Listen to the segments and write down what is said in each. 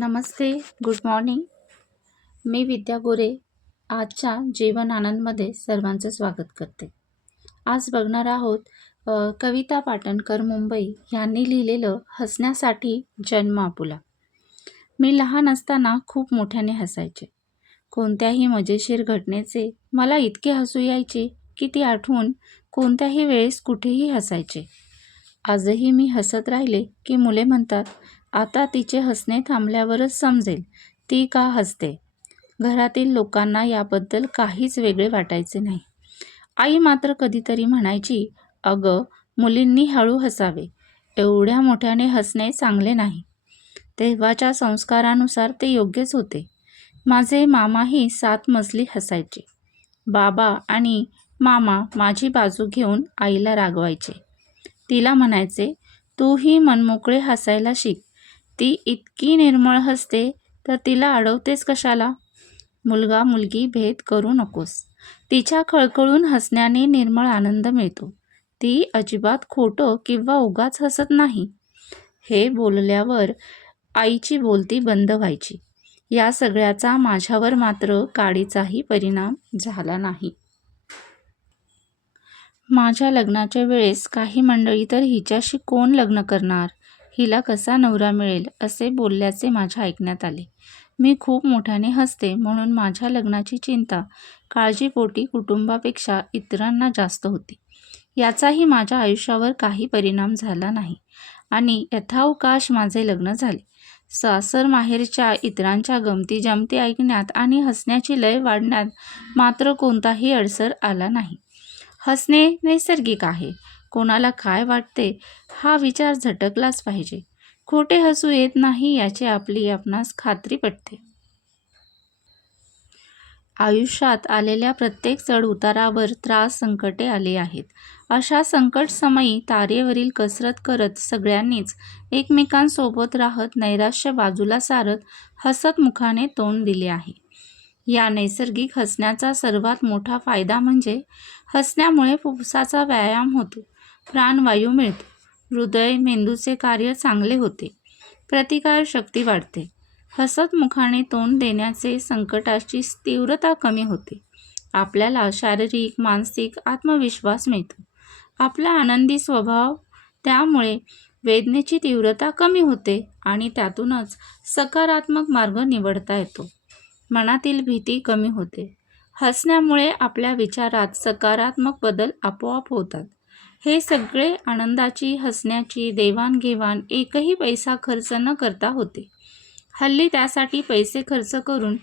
नमस्ते good morning मी विद्या गोरे आजच्या जीवन आनंदमध्ये सर्वांचं स्वागत करते. आज बघणार आहोत कविता पाटणकर मुंबई यांनी लिहिलेलं हसण्यासाठी जन्म आपुला. मी लहान असताना खूप मोठ्याने हसायचे. कोणत्याही मजेशीर घटनेचे मला इतके हसू यायचे की ती आठवून कोणत्याही वेळेस कुठेही हसायचे. आजही मी हसत राहिले की मुले म्हणतात आता तिचे हसणे थांबल्यावरच समजेल. ती का हसते? घरातील लोकांना याबद्दल काहीच वेगळे वाटायचे नाही. आई मात्र कधीतरी म्हणायची अगं मुलींनी हळू हसावे. एवढ्या मोठ्याने हसणे चांगले नाही. तेव्हाच्या संस्कारानुसार ते योग्यच होते. माझे मामाही सात मजली हसायचे. बाबा आणि मामा माझी बाजू घेऊन आईला रागवायचे. तिला म्हणायचे तूही मनमोकळे हसायला शिक. ती इतकी निर्मळ हसते तर तिला अडवतेस कशाला? मुलगा मुलगी भेद करू नकोस. तिच्या खळखळून हसण्याने निर्मळ आनंद मिळतो. ती अजिबात खोटं किंवा उगाच हसत नाही. हे बोलल्यावर आईची बोलती बंद व्हायची. या सगळ्याचा माझ्यावर मात्र काडीचाही परिणाम झाला नाही. माझ्या लग्नाच्या वेळेस काही मंडळी तर हिच्याशी कोण लग्न करणार? हिला कसा नवरा मिळेल असे बोलल्याचे माझ्या ऐकण्यात आले. मी खूप मोठ्याने हसते म्हणून माझ्या लग्नाची चिंता काळजीपोटी कुटुंबापेक्षा इतरांना जास्त होती. याचाही माझ्या आयुष्यावर काही परिणाम झाला नाही आणि यथावकाश माझे लग्न झाले. सासर माहेरच्या इतरांच्या गमती जमती ऐकण्यात आणि हसण्याची लय वाढण्यात मात्र कोणताही अडसर आला नाही. हसणे नैसर्गिक आहे. कोणाला काय वाटते हा विचार झटकलाच पाहिजे. खोटे हसू येत नाही याची आपली आपणास खात्री पटते. आयुष्यात आलेल्या प्रत्येक चढ उतारावर त्रास संकटे आले आहेत. अशा संकट समयी तारेवरील कसरत करत सगळ्यांनीच एकमेकांसोबत राहत नैराश्य बाजूला सारत हसत मुखाने तोंड दिले आहे. या नैसर्गिक हसण्याचा सर्वात मोठा फायदा म्हणजे हसण्यामुळे फुफ्फुसाचा व्यायाम होतो. प्राणवायू मिळतो. हृदय मेंदूचे कार्य चांगले होते. प्रतिकार शक्ती वाढते. हसत मुखाने तोंड देण्याचे संकटाची तीव्रता कमी होते. आपल्याला शारीरिक मानसिक आत्मविश्वास मिळतो. आपला आनंदी स्वभाव त्यामुळे वेदनेची तीव्रता कमी होते आणि त्यातूनच सकारात्मक मार्ग निवडता येतो. मनातील भीती कमी होते. हसण्यामुळे आपल्या विचारात सकारात्मक बदल आपोआप होतात. हे सगळे आनंदाची हसण्याची देवाणघेवाण एकही पैसा खर्च न करता होते. हल्ली त्यासाठी पैसे खर्च करून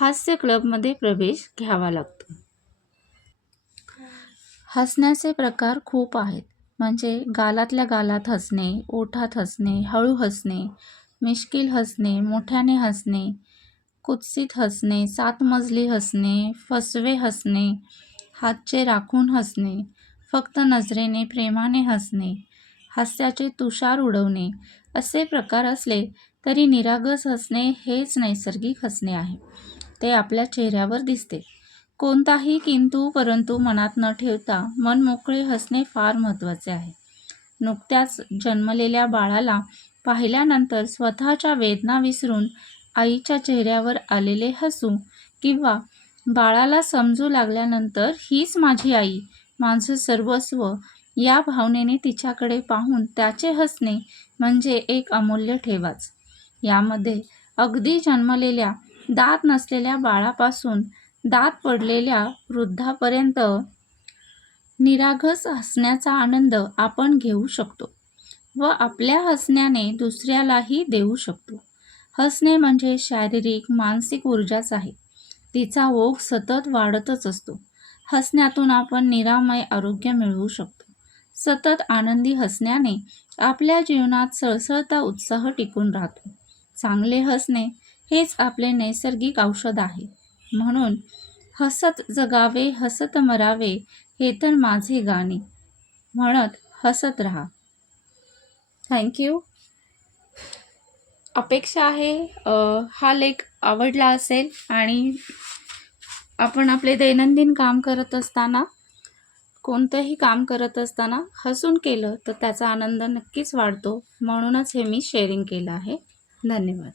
हास्य क्लबमध्ये प्रवेश घ्यावा लागतो. हसण्याचे प्रकार खूप आहेत. म्हणजे गालातल्या गालात हसणे ओठात हसणे हळू हसणे मिश्किल हसणे मोठ्याने हसणे कुत्सित हसणे सात मजली हसणे फसवे हसणे हातचे राखून हसणे फक्त नजरेने प्रेमाने हसणे हास्याचे तुषार उडवणे असे प्रकार असले तरी निरागस हसणे हेच नैसर्गिक हसणे आहे. ते आपल्या चेहऱ्यावर दिसते. कोणताही किंतू परंतु मनात न ठेवता मन मोकळे हसणे फार महत्त्वाचे आहे. नुकत्याच जन्मलेल्या बाळाला पाहिल्यानंतर स्वतःच्या वेदना विसरून आईच्या चेहऱ्यावर आलेले हसू किंवा बाळाला समजू लागल्यानंतर हीच माझी आई माझं सर्वस्व या भावनेने तिच्याकडे पाहून त्याचे हसणे म्हणजे एक अमूल्य ठेवाच. यामध्ये अगदी जन्मलेल्या दात नसलेल्या बाळापासून दात पडलेल्या वृद्धापर्यंत निरागस हसण्याचा आनंद आपण घेऊ शकतो व आपल्या हसण्याने दुसऱ्यालाही देऊ शकतो. हसणे म्हणजे शारीरिक मानसिक ऊर्जाच आहे. तिचा ओघ सतत वाढतच असतो. हसण्यातून आपण निरामय आरोग्य मिळवू शकतो. सतत आनंदी हसण्याने आपल्या जीवनात सळसळता उत्साह टिकून राहतो. चांगले हसणे हेच आपले नैसर्गिक औषध आहे. म्हणून हसत जगावे हसत मरावे हे तर माझे गाणे. म्हणत हसत राहा. थँक्यू अपेक्षा आहे हा लेख आवडला असेल आणि आपण आपले दैनंदिन काम करत असताना कोणतंही काम करत असताना हसून केलं तर त्याचा आनंद नक्कीच वाढतो. म्हणूनच हे मी शेअरिंग केलं आहे. धन्यवाद.